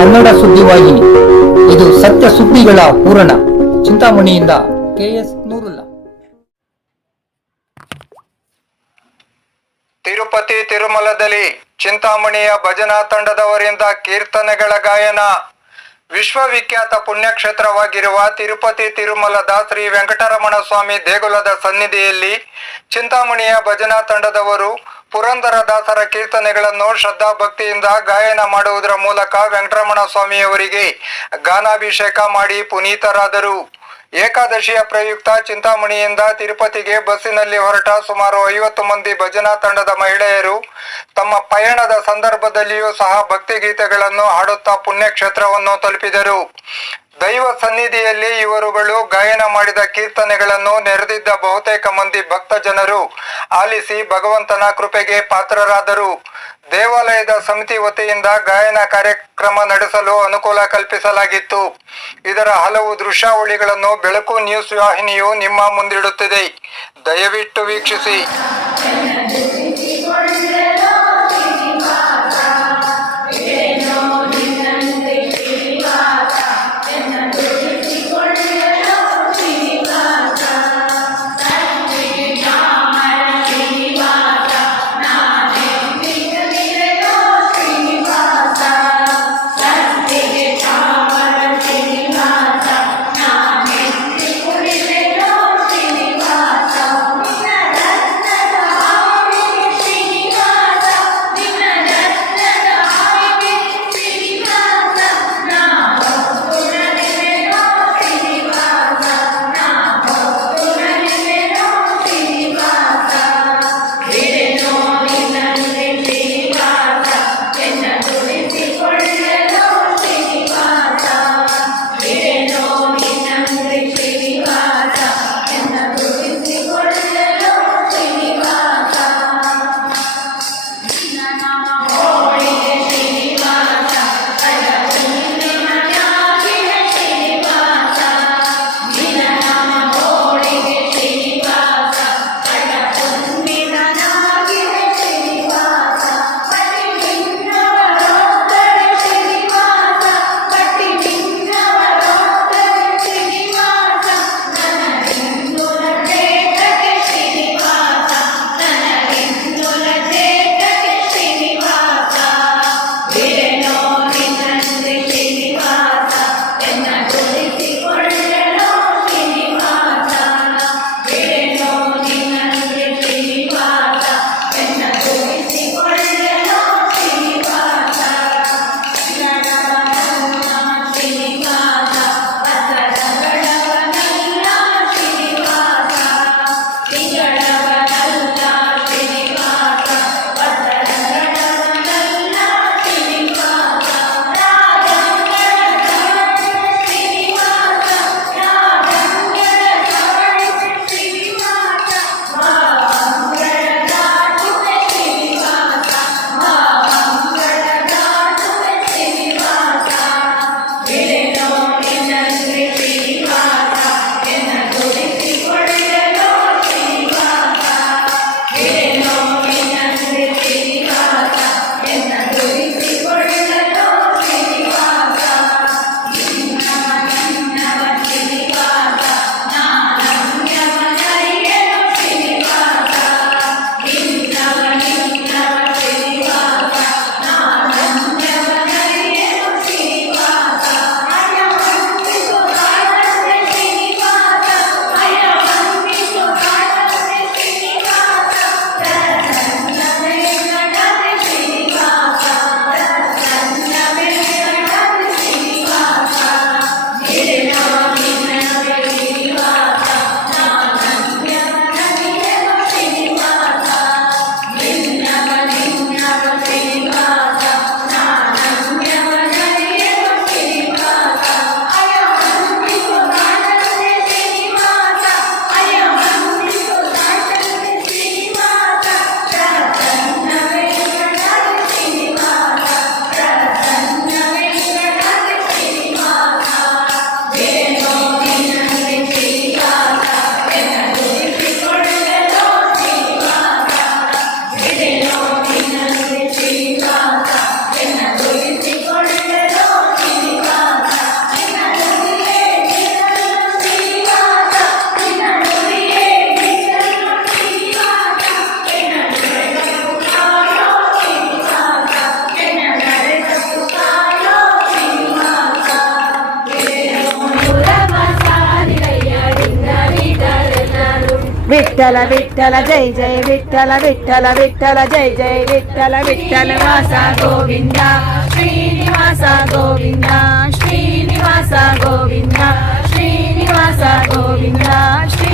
ಸುದ್ದಿವಾಹಿನಿ ಇದು ಸತ್ಯ ಸುದ್ದಿಗಳ ಪೂರಣ ಚಿಂತಾಮಣಿಯಿಂದ ಕೆಎಸ್ ನೂರುಲ್ಲ. ತಿರುಪತಿ ತಿರುಮಲದಲ್ಲಿ ಚಿಂತಾಮಣಿಯ ಭಜನಾ ತಂಡದವರಿಂದ ಕೀರ್ತನೆಗಳ ಗಾಯನ. ವಿಶ್ವವಿಖ್ಯಾತ ಪುಣ್ಯಕ್ಷೇತ್ರವಾಗಿರುವ ತಿರುಪತಿ ತಿರುಮಲದ ಶ್ರೀ ವೆಂಕಟರಮಣ ಸ್ವಾಮಿ ದೇಗುಲದ ಸನ್ನಿಧಿಯಲ್ಲಿ ಚಿಂತಾಮಣಿಯ ಭಜನಾ ತಂಡದವರು ಪುರಂದರದಾಸರ ಕೀರ್ತನೆಗಳನ್ನು ಶ್ರದ್ಧಾ ಭಕ್ತಿಯಿಂದ ಗಾಯನ ಮಾಡುವುದರ ಮೂಲಕ ವೆಂಕಟರಮಣ ಸ್ವಾಮಿಯವರಿಗೆ ಗಾನಾಭಿಷೇಕ ಮಾಡಿ ಪುನೀತರಾದರು. ಏಕಾದಶಿಯ ಪ್ರಯುಕ್ತ ಚಿಂತಾಮಣಿಯಿಂದ ತಿರುಪತಿಗೆ ಬಸ್ಸಿನಲ್ಲಿ ಹೊರಟ ಸುಮಾರು ಐವತ್ತು ಮಂದಿ ಭಜನಾ ತಂಡದ ಮಹಿಳೆಯರು ತಮ್ಮ ಪಯಣದ ಸಂದರ್ಭದಲ್ಲಿಯೂ ಸಹ ಭಕ್ತಿಗೀತೆಗಳನ್ನು ಹಾಡುತ್ತಾ ಪುಣ್ಯಕ್ಷೇತ್ರವನ್ನು ತಲುಪಿದರು. ದೈವ ಸನ್ನಿಧಿಯಲ್ಲಿ ಇವರುಗಳು ಗಾಯನ ಮಾಡಿದ ಕೀರ್ತನೆಗಳನ್ನು ನೆರೆದಿದ್ದ ಬಹುತೇಕ ಮಂದಿ ಭಕ್ತ ಜನರು ಆಲಿಸಿ ಭಗವಂತನ ಕೃಪೆಗೆ ಪಾತ್ರರಾದರು. ದೇವಾಲಯದ ಸಮಿತಿ ವತಿಯಿಂದ ಗಾಯನ ಕಾರ್ಯಕ್ರಮ ನಡೆಸಲು ಅನುಕೂಲ ಕಲ್ಪಿಸಲಾಗಿತ್ತು. ಇದರ ಹಲವು ದೃಶ್ಯಾವಳಿಗಳನ್ನು ಬೆಳಕು ನ್ಯೂಸ್ ವಾಹಿನಿಯು ನಿಮ್ಮ ಮುಂದಿಡುತ್ತಿದೆ. ದಯವಿಟ್ಟು ವೀಕ್ಷಿಸಿ. విఠల విఠల జై జై విఠల విఠల విఠల జై జై విఠల విఠల వాస గోవింద. శ్రీనివాస గోవింద శ్రీనివాస గోవింద శ్రీనివాస గోవింద శ్రీ